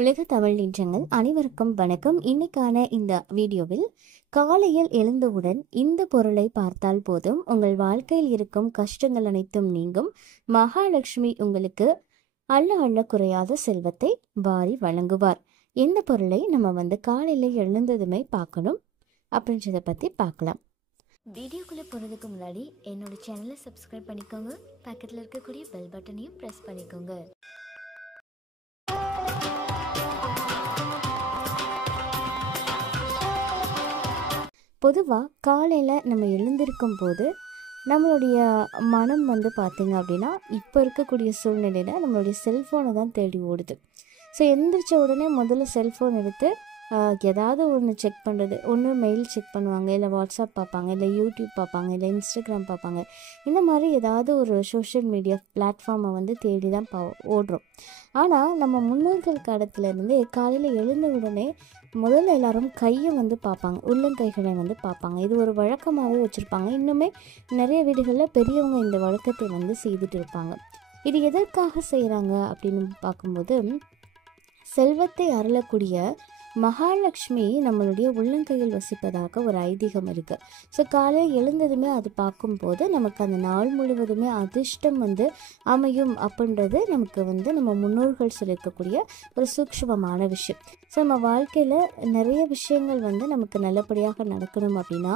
உலக தமிழ் நின்றங்கள் அனைவருக்கும் வணக்கம். இன்னைக்கான இந்த வீடியோவில் காலையில் எழுந்தவுடன் இந்த பொருளை பார்த்தால் போதும் உங்கள் வாழ்க்கையில் இருக்கும் கஷ்டங்கள் அனைத்தும் நீங்கும். மகாலட்சுமி உங்களுக்கு அள்ள குறையாத செல்வத்தை வாரி வழங்குவார். இந்த பொருளை நம்ம காலையில எழுந்ததுமே பார்க்கணும் அப்படின்றத பத்தி பார்க்கலாம். வீடியோக்குள்ள போறதுக்கு முன்னாடி என்னோட சேனலை சப்ஸ்கிரைப் பண்ணிக்கோங்க. பக்கத்தில் இருக்கக்கூடிய பெல் பட்டனையும் ப்ரெஸ் பண்ணிக்கோங்க. பொதுவாக காலையில் நம்ம எழுந்திருக்கும் போது நம்மளுடைய மனம் பார்த்திங்க அப்படின்னா இப்போ இருக்கக்கூடிய சூழ்நிலையில் நம்மளுடைய செல்ஃபோனை தான் தேடி ஓடுது. ஸோ எந்திரிச்ச உடனே முதல்ல செல்ஃபோன் எடுத்து ஏதாவது ஒன்று செக் பண்ணுறது. ஒன்று மெயில் செக் பண்ணுவாங்க, இல்லை வாட்ஸ்அப் பார்ப்பாங்க, இல்லை யூடியூப் பார்ப்பாங்க, இல்லை இன்ஸ்டாகிராம் பார்ப்பாங்க. இந்த மாதிரி ஏதாவது ஒரு சோஷியல் மீடியா பிளாட்ஃபார்மை தேடி தான் ஓடுறோம். ஆனால் நம்ம முன்னோர்கள் காலத்துலேருந்து காலையில் எழுந்த உடனே முதல்ல எல்லாரும் கையை பார்ப்பாங்க, உள்ளங்கைகளை பார்ப்பாங்க. இது ஒரு வழக்கமாகவே வச்சுருப்பாங்க. இன்னுமே நிறைய வீடுகளில் பெரியவங்க இந்த வழக்கத்தை செய்துட்டு இருப்பாங்க. இது எதற்காக செய்கிறாங்க அப்படின்னு பார்க்கும்போது, செல்வத்தை அருளக்கூடிய மகாலட்சுமி நம்மளுடைய உள்ளங்கையில் வசிப்பதாக ஒரு ஐதீகம் இருக்குது. ஸோ காலையில் எழுந்ததுமே அது பார்க்கும்போது நமக்கு அந்த நாள் முழுவதுமே அதிர்ஷ்டம் அமையும் அப்படின்றது நமக்கு நம்ம முன்னோர்கள் சொல்லியிருக்கக்கூடிய ஒரு சூக்ஷ்மமான விஷயம். ஸோ நம்ம வாழ்க்கையில் நிறைய விஷயங்கள் நமக்கு நல்லபடியாக நடக்கணும் அப்படின்னா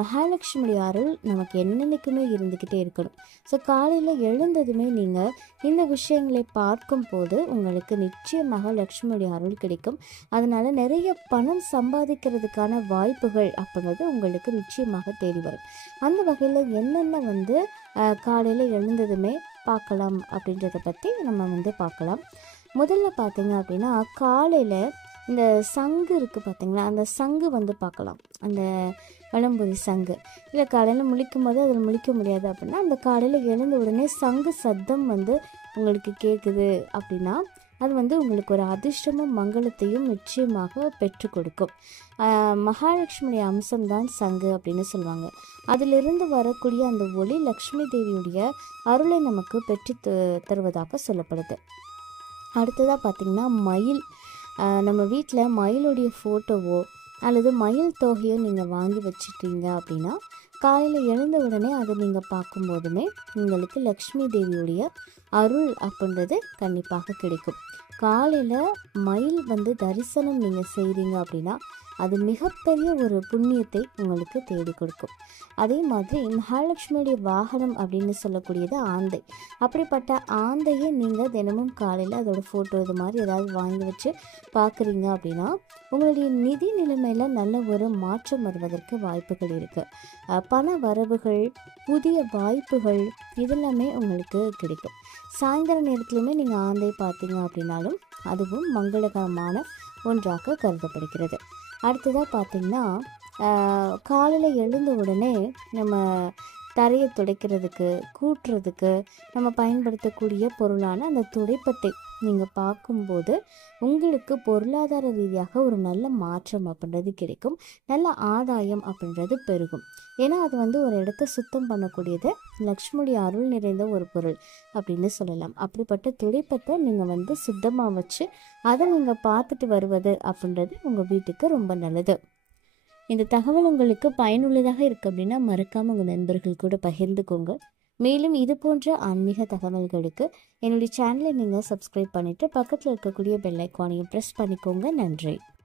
மகாலட்சுமியுடைய அருள் நமக்கு என்னென்னைக்குமே இருந்துக்கிட்டே இருக்கணும். ஸோ காலையில் எழுந்ததுமே நீங்கள் இந்த விஷயங்களை பார்க்கும்போது உங்களுக்கு நிச்சயமாக லக்ஷ்மியுடைய அருள் கிடைக்கும். அதனால் நிறைய பணம் சம்பாதிக்கிறதுக்கான வாய்ப்புகள் அப்படின்றது உங்களுக்கு நிச்சயமாக தேடி வரும். அந்த வகையில் என்னென்ன காலையில் எழுந்ததுமே பார்க்கலாம் அப்படின்றத பற்றி நம்ம பார்க்கலாம். முதல்ல பார்த்தீங்க அப்படின்னா காலையில் இந்த சங்கு இருக்குது பார்த்தீங்களா, அந்த சங்கு பார்க்கலாம். அந்த வலம்புரி சங்கு இல்லை காலையில் முழிக்கும் போது அதில் முழிக்க முடியாது அப்படின்னா அந்த காலையில் எழுந்த உடனே சங்கு சத்தம் உங்களுக்கு கேட்குது அப்படின்னா அது உங்களுக்கு ஒரு அதிர்ஷ்டமும் மங்களத்தையும் நிச்சயமாக பெற்றுக் கொடுக்கும். மகாலட்சுமியுடைய அம்சம்தான் சங்கு அப்படின்னு சொல்லுவாங்க. அதிலிருந்து வரக்கூடிய அந்த ஒளி லக்ஷ்மி தேவியுடைய அருளை நமக்கு பெற்று தருவதாக சொல்லப்படுது. அடுத்ததாக பார்த்திங்கன்னா மயில். நம்ம வீட்டில் மயிலுடைய ஃபோட்டோவோ அல்லது மயில் தொகையோ நீங்கள் வாங்கி வச்சுட்டீங்க அப்படின்னா காலையில் எழுந்த உடனே அதை நீங்கள் பார்க்கும்போதுமே உங்களுக்கு லக்ஷ்மி தேவியுடைய அருள் அப்படின்றது கண்டிப்பாக கிடைக்கும். காலையில் மயில் தரிசனம் நீங்கள் செய்கிறீங்க அப்படின்னா அது மிகப்பெரிய ஒரு புண்ணியத்தை உங்களுக்கு தேடி கொடுக்கும். அதே மாதிரி மகாலட்சுமியுடைய வாகனம் அப்படின்னு சொல்லக்கூடியது ஆந்தை. அப்படிப்பட்ட ஆந்தையை நீங்கள் தினமும் காலையில் அதோட ஃபோட்டோ இது மாதிரி ஏதாவது வாங்கி வச்சு பார்க்குறீங்க அப்படின்னா உங்களுடைய நிதி நிலைமையில் நல்ல ஒரு மாற்றம் வருவதற்கு வாய்ப்புகள் இருக்குது. பண வரவுகள், புதிய வாய்ப்புகள் இதெல்லாமே உங்களுக்கு கிடைக்கும். சாயந்தர நேரத்துலையுமே நீங்கள் ஆந்தை பார்த்தீங்க அப்படின்னாலும் அதுவும் மங்களகரமான ஒன்றாக கருதப்படுகிறது. அடுத்ததாக பார்த்திங்கன்னா காலையில் எழுந்த உடனே நம்ம தரையை துடைக்கிறதுக்கு கூட்டுறதுக்கு நம்ம பயன்படுத்தக்கூடிய பொருளான அந்த துடைப்பத்தை நீங்கள் பார்க்கும்போது உங்களுக்கு பொருளாதார ரீதியாக ஒரு நல்ல மாற்றம் அப்படின்றது கிடைக்கும். நல்ல ஆதாயம் அப்படின்றது பெருகும். ஏன்னா அது ஒரு இடத்த சுத்தம் பண்ணக்கூடியது, லக்ஷ்மியுடைய அருள் நிறைந்த ஒரு பொருள் அப்படின்னு சொல்லலாம். அப்படிப்பட்ட துடைப்பத்தை நீங்கள் சுத்தமாக வச்சு அதை நீங்கள் பார்த்துட்டு வருவது அப்படின்றது உங்கள் வீட்டுக்கு ரொம்ப நல்லது. இந்த தகவல் உங்களுக்கு பயனுள்ளதாக இருக்குது அப்படின்னா மறக்காமல் உங்கள் நண்பர்கள் கூட பகிர்ந்துக்கோங்க. மேலும் இது போன்ற ஆன்மீக தகவல்களுக்கு என்னுடைய சேனலை நீங்கள் சப்ஸ்கிரைப் பண்ணிவிட்டு பக்கத்தில் இருக்கக்கூடிய பெல் ஐக்கானையும் ப்ரெஸ் பண்ணிக்கோங்க. நன்றி.